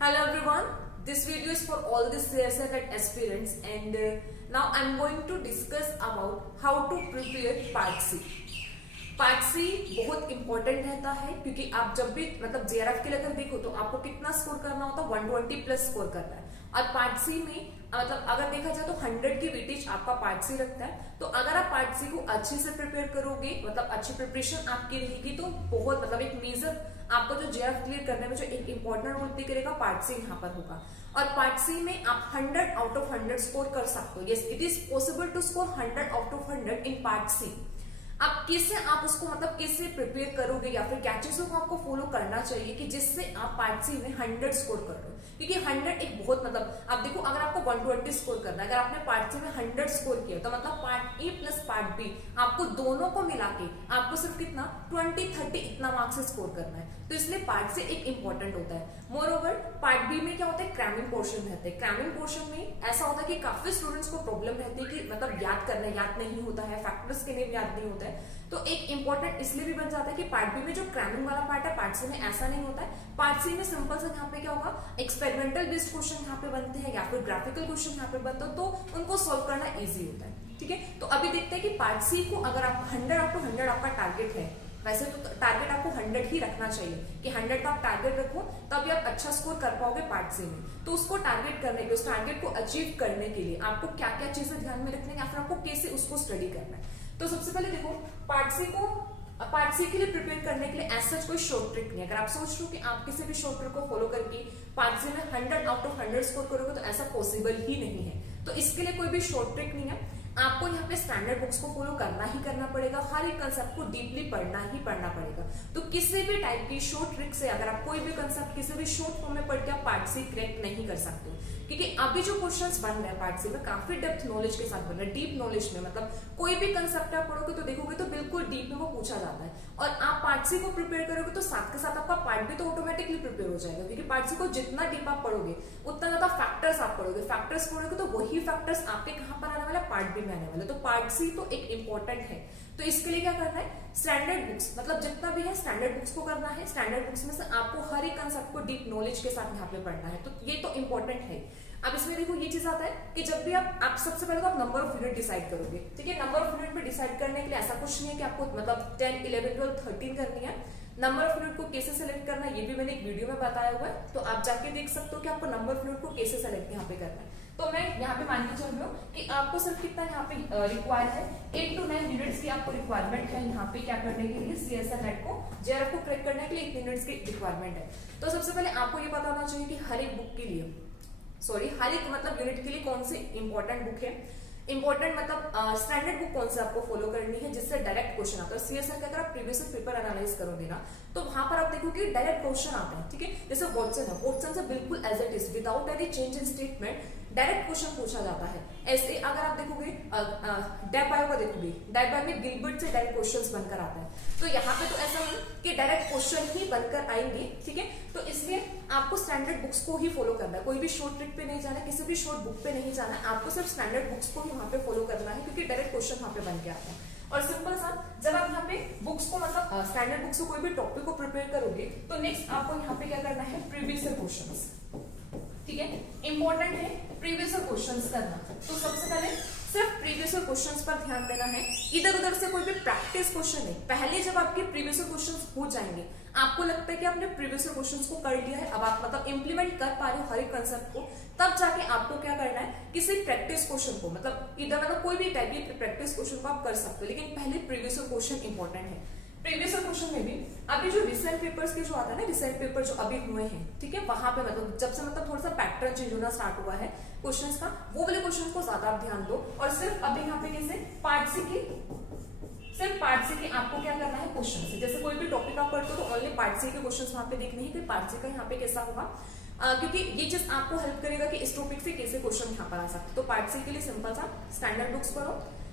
Hello everyone, this video is for all the CSNet aspirants and now I am going to discuss about how to prepare Part C. Part C बहुत important रहता है क्योंकि आप जब भी मतलब JRF के लिए अगर देखो तो आपको कितना स्कोर करना होता है 120 प्लस स्कोर करना है। और पार्ट सी में मतलब अगर देखा जाए तो 100 की वेटेज आपका पार्ट सी रखता है। तो अगर आप पार्ट सी को अच्छे से प्रिपेयर करोगे मतलब अच्छी प्रिपरेशन आपकी रहेगी तो बहुत मतलब एक मेजर आपको जो जेआरएफ क्लियर करने में जो एक इंपॉर्टेंट रोल प्ले करेगा पार्ट सी यहाँ पर होगा। और पार्ट सी में आप 100 आउट ऑफ 100 स्कोर कर सकते हो। Yes, it is possible to score 100 out of 100 in part C. आप कैसे आप उसको मतलब कैसे प्रिपेयर करोगे या फिर क्या चीजों को आपको फॉलो करना चाहिए कि जिससे आप पार्ट सी में 100 स्कोर कर लो। क्योंकि 100 एक बहुत मतलब आप देखो अगर आपको 120 स्कोर करना है, अगर आपने पार्ट सी में 100 स्कोर किया तो मतलब part A plus part B आपको दोनों को मिला के आपको सिर्फ कितना 20-30 इतना मार्क्स स्कोर करना है। तो इसलिए पार्ट से एक इंपॉर्टेंट होता है। मोर ओवर पार्ट बी में क्या होता है, क्रैमिंग पोर्शन रहता है। क्रैमिंग पोर्शन में ऐसा होता है कि काफी स्टूडेंट्स को प्रॉब्लम रहती है कि मतलब याद नहीं होता है, फैक्टर्स के नेम याद नहीं होता है। तो एक इंपॉर्टेंट इसलिए भी बन जाता है कि पार्ट बी में जो क्रैमिंग वाला पार्ट है पार्ट सी में ऐसा नहीं होता है। पार्ट सी में सिंपल से यहाँ पे क्या होगा, एक्सपेरिमेंटल बेस्ड क्वेश्चन यहाँ पे बनते हैं या फिर ग्राफिकल क्वेश्चन यहाँ पे बनते हैं तो उनको सोल्व करना इजी होता है। ठीक है, तो अभी देखते हैं कि पार्ट सी को अगर आप 100 आउट ऑफ 100 आपका टारगेट है, वैसे तो टारगेट आपको 100 ही रखना चाहिए कि 100 का आप टारगेट रखो तभी आप अच्छा स्कोर कर पाओगे पार्ट सी में। तो उसको टारगेट करने के उस टारगेट को अचीव करने के लिए आपको क्या क्या चीजें ध्यान में रखनी है या फिर आपको कैसे उसको स्टडी करना है। तो सबसे पहले देखो पार्ट सी के लिए प्रिपेयर करने के लिए ऐसा कोई शॉर्ट ट्रिक नहीं है। अगर आप सोच रहे हो कि आप किसी भी शॉर्ट ट्रिक को फॉलो करके पार्ट सी में 100 आउट ऑफ 100 स्कोर करोगे तो ऐसा पॉसिबल ही नहीं है। तो इसके लिए कोई भी शॉर्ट ट्रिक नहीं है। आपको यहाँ पे स्टैंडर्ड बुक्स को फॉलो करना ही करना पड़ेगा, हर एक कंसेप्ट को डीपली पढ़ना ही पढ़ना पड़ेगा। तो किसी भी टाइप की शॉर्ट ट्रिक से अगर आप कोई भी कंसेप्ट किसी भी शॉर्ट फॉर्म में पढ़ के आप पार्ट सी क्रैक नहीं कर सकते, क्योंकि अभी जो क्वेश्चंस बन रहे हैं पार्ट सी में काफी डेप्थ नॉलेज के साथ बन रहे हैं, डीप नॉलेज में। मतलब कोई भी कंसेप्ट आप पढ़ोगे तो देखोगे तो बिल्कुल डीप में वो पूछा जाता है। और आप पार्ट सी को प्रिपेयर करोगे तो साथ के साथ आपका पार्ट बी तो ऑटोमेटिकली प्रिपेयर हो जाएगा, क्योंकि पार्ट सी को जितना डीप आप पढ़ोगे उतना ज्यादा फैक्टर्स आप पढ़ोगे। फैक्टर्स पढ़ोगे तो वही फैक्टर्स आपके कहां पर आने वाला, पार्ट बी में आने वाले। तो पार्ट सी तो एक इंपॉर्टेंट है। तो इसके लिए क्या करना है, स्टैंडर्ड बुक्स मतलब जितना भी है स्टैंडर्ड बुक्स को करना है। स्टैंडर्ड बुक्स में से आपको हर एक कंसेप्ट को डीप नॉलेज के साथ यहाँ पे पढ़ना है। तो ये तो इंपॉर्टेंट है। अब इसमें देखो ये चीज आता है कि जब भी आप सबसे पहले तो आप नंबर ऑफ यूनिट डिसाइड करोगे। ठीक है, नंबर ऑफ यूनिट में डिसाइड करने के लिए ऐसा कुछ नहीं है कि आपको मतलब 10, 11, 12, 13 करनी है। नंबर ऑफ यूनिट को कैसे सेलेक्ट करना है ये भी मैंने एक वीडियो में बताया हुआ है, तो आप जाके देख सकते हो कि आपको नंबर ऑफ यूनिट को कैसे सेलेक्ट यहाँ पे करना है। तो मैं यहाँ पे मान के चल रही हूँ कि आपको सिर्फ कितना यहाँ पे रिक्वायर है, 8 to 9 यूनिट्स की आपको रिक्वायरमेंट है यहाँ पे क्या करने के लिए, CSNet को जेआरएफ को क्रैक करने के लिए 8 यूनिट्स की रिक्वायरमेंट है। तो सबसे पहले आपको ये पता होना चाहिए कि हर एक बुक के लिए हर एक मतलब यूनिट के लिए कौन सी इंपॉर्टेंट बुक है। इंपॉर्टेंट मतलब स्टैंडर्ड बुक कौन सी आपको फॉलो करनी है जिससे डायरेक्ट क्वेश्चन आता है। सीएसएन का अगर आप प्रीवियस पेपर एनालाइज करोगे ना तो वहां पर आप देखोगे डायरेक्ट क्वेश्चन आते हैं। ठीक है, जैसे वॉटसन है, वॉटसन से बिल्कुल as it is without any change in statement direct question पूछा जाता है। ऐसे अगर आप देखोगे डेप बायो का देखोगे, डेप बायो में गिलबर्ट से डायरेक्ट क्वेश्चंस बनकर आते हैं। तो यहाँ पे तो ऐसा नहीं कि डायरेक्ट क्वेश्चन ही बनकर आएंगे। ठीक है, तो इसलिए आपको स्टैंडर्ड बुक्स को ही फॉलो करना है, कोई भी शॉर्ट ट्रिक पे नहीं जाना, किसी भी शॉर्ट बुक पे नहीं जाना है। आपको सिर्फ स्टैंडर्ड बुक्स को ही वहां पे फॉलो करना है, क्योंकि डायरेक्ट क्वेश्चन वहां पे बन के आता है। और सिंपल सा जब आप यहाँ पे बुक्स को मतलब स्टैंडर्ड बुक्स को कोई भी टॉपिक को प्रिपेयर करोगे तो नेक्स्ट आपको यहाँ पे क्या करना है, प्रीवियस क्वेश्चंस। ठीक है, इंपॉर्टेंट है प्रीवियस क्वेश्चंस करना। तो सबसे पहले सिर्फ प्रीवियस क्वेश्चंस पर ध्यान देना है, इधर उधर से कोई भी प्रैक्टिस क्वेश्चन नहीं। पहले जब आपके प्रीवियस क्वेश्चंस हो जाएंगे, आपको लगता है कि आपने प्रीवियस क्वेश्चंस को कर लिया है, अब आप मतलब इंप्लीमेंट कर पा रहे हो हर एक कंसेप्ट को, तब जाके आपको क्या करना है, किसी प्रैक्टिस क्वेश्चन को मतलब इधर मतलब कोई भी टाइप की प्रैक्टिस क्वेश्चन को आप कर सकते हो, लेकिन पहले प्रीवियस क्वेश्चन इंपॉर्टेंट है। प्रीवियस क्वेश्चन में भी अभी जो रिसेंट पेपर्स के जो आता है ना, रिसेंट पेपर जो अभी हुए हैं, ठीक है, वहां पे मतलब जब से मतलब थोड़ा सा पैटर्न चेंज होना स्टार्ट हुआ है क्वेश्चंस का, वो वाले क्वेश्चंस को ज्यादा आप ध्यान दो। और सिर्फ अभी यहाँ पे कैसे पार्ट सी की आपको क्या करना है, क्वेश्चन से जैसे कोई भी टॉपिक आप पढ़ते हो तो ओनली पार्ट सी के क्वेश्चंस वहां पे देखने ही कि पार्ट सी का यहाँ पे कैसा होगा, क्योंकि ये चीज आपको हेल्प करेगा कि इस टॉपिक से कैसे क्वेश्चन यहाँ पर आ सकते। तो पार्ट सी के लिए सिंपल सा स्टैंडर्ड बुक्स पढ़ो,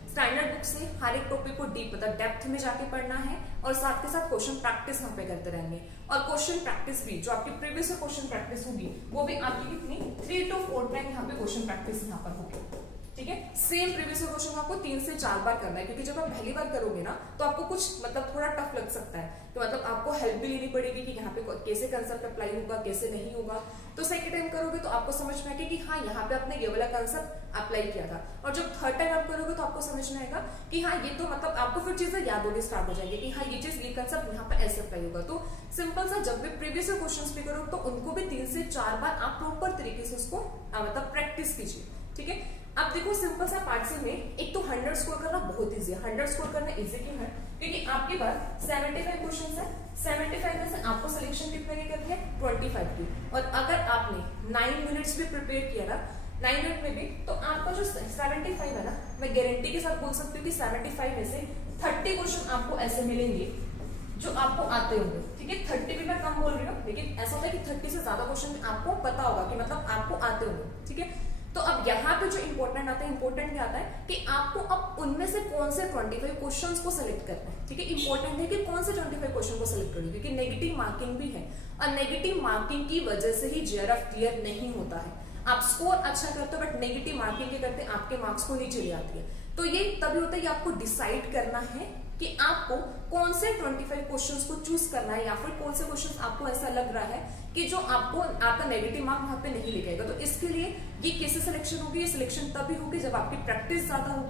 स्टैंडर्ड बुक से हर एक टॉपिक को डीप मतलब डेप्थ में जाके पढ़ना है, और साथ के साथ क्वेश्चन प्रैक्टिस यहाँ पे करते रहेंगे। और क्वेश्चन प्रैक्टिस भी जो आपकी प्रीवियस क्वेश्चन प्रैक्टिस होगी वो भी आपकी कितनी 3 to 4 टाइम यहाँ पे क्वेश्चन प्रैक्टिस यहाँ पर होगी। ठीक है। सेम प्रीवियस क्वेश्चन आपको 3 से 4 बार करना है, क्योंकि जब आप पहली बार करोगे ना तो आपको कुछ मतलब थोड़ा टफ लग सकता है, तो मतलब आपको हेल्प भी लेनी पड़ेगी कि यहाँ पे कैसे कंसेप्ट अप्लाई होगा, कैसे नहीं होगा। तो सेकंड टाइम करोगे तो आपको समझ में आएगा कि हाँ यहाँ पे आपने ये वाला कंसेप्ट अप्लाई किया था, और जब थर्ड टाइम आप करोगे तो आपको समझ में आएगा कि हाँ ये तो मतलब आपको फिर चीजें याद होनी स्टार्ट हो जाएगी कि हाँ ये चीज, ये कंसेप्ट यहाँ पे ऐसे अप्लाई होगा। तो सिंपल सा जब भी प्रीवियस क्वेश्चन भी करो तो उनको भी 3 से 4 बार आप प्रॉपर तरीके से उसको मतलब प्रैक्टिस कीजिए, ठीक है। अब देखो सिंपल सा पार्ट सी में एक तो 100 स्कोर करना बहुत इजी है। 100 स्कोर करना इजी क्यों है? क्योंकि आपके पास 75 क्वेश्चंस है, 75 में से आपको सिलेक्शन कितने की करनी है? 25 की। और अगर आपने 9 मिनट्स भी प्रिपेयर किया ना, 9 मिनट में भी, तो आपका जो 75 है ना, मैं गारंटी के साथ बोल सकती हूँ कि 75 में से 30 क्वेश्चन आपको ऐसे मिलेंगे जो आपको आते होंगे, ठीक है। 30 भी मैं कम बोल रही हूँ, लेकिन ऐसा होता है कि 30 से ज्यादा क्वेश्चन आपको पता होगा कि मतलब आपको आते होंगे, ठीक है। तो अब यहाँ पे जो इंपॉर्टेंट आता है, इंपॉर्टेंट क्या आता है कि आपको अब उनमें से कौन से 25 क्वेश्चंस को सिलेक्ट करना है, ठीक है। इंपॉर्टेंट है कि कौन से 25 क्वेश्चन को सिलेक्ट करेंगे, क्योंकि नेगेटिव मार्किंग भी है, और नेगेटिव मार्किंग की वजह से ही जेआरएफ क्लियर नहीं होता है। आप स्कोर अच्छा करते हो बट नेगेटिव मार्किंग के करते आपके मार्क्स को नीचे ले आती है। तो ये तभी होता है कि आपको डिसाइड करना है कि आपको कौन से 25 क्वेश्चंस को चूज करना है, या फिर कौन से क्वेश्चंस आपको ऐसा लग रहा है कि जो आपको आपका नेगेटिव मार्क वहां पे नहीं लिखेगा। तो इसके लिए ये कैसे सिलेक्शन होगी? ये सिलेक्शन तभी होगी जब आपकी प्रैक्टिस ज्यादा होगी।